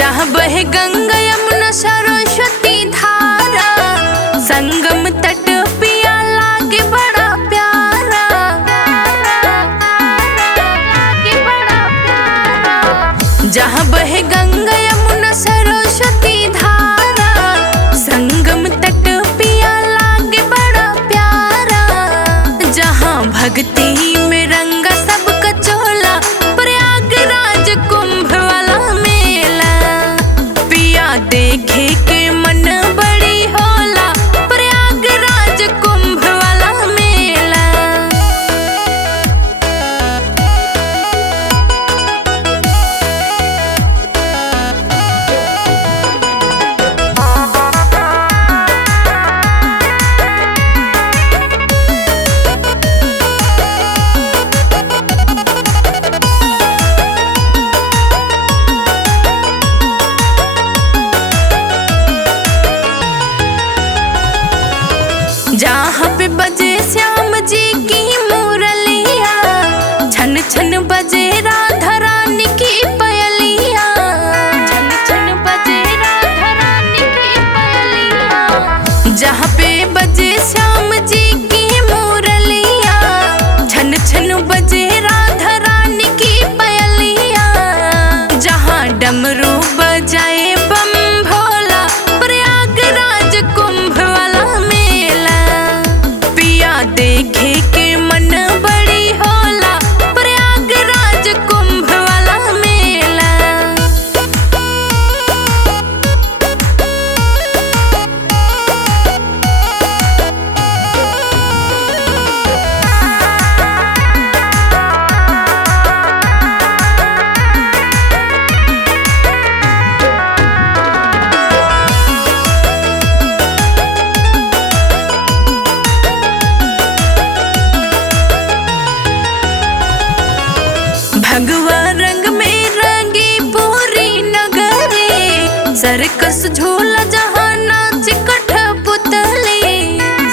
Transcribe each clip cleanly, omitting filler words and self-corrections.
जहाँ बहे गंगा यमुना सरस्वती धारा, संगम तट पिया लागे बड़ा प्यारा, लागे बड़ा प्यारा। जहाँ बहे गंगा यमुना सरस्वती धारा, संगम तट पिया लागे बड़ा प्यारा। जहाँ भक्ति में रंगा सबका चोला, प्रयागराज कुंभ वाला मेला, पिया देखे के मन बड़ी होला, प्रयागराज कुंभ वाला मेला। जहाँ पे बजे श्याम जी की मुरलिया, छन छन बजे राधा रानी की पयलिया, छन छन बजे राधा रानी की पयलिया। जहाँ पे बजे श्याम जी की मुरलिया, छन छन बजे राधा रानी की पयलिया। जहाँ डमरू बजाए बम भोला, प्रयागराज कुंभ वाला मेला, पिया देखे के मन बड़ी होला, प्रयागराज कुंभ वाला मेला। भगवा रंग में रंगी पूरी नगरी, सर्कस झूला जहाँ नाच कठपुतली,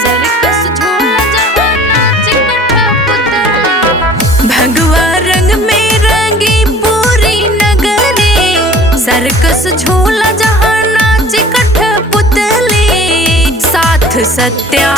सर्कस झूला जहाँ नाच कठपुतली। भगवा रंग में रंगी पूरी नगरी, सर्कस झूला जहाँ नाच कठपुतली। साथ सत्या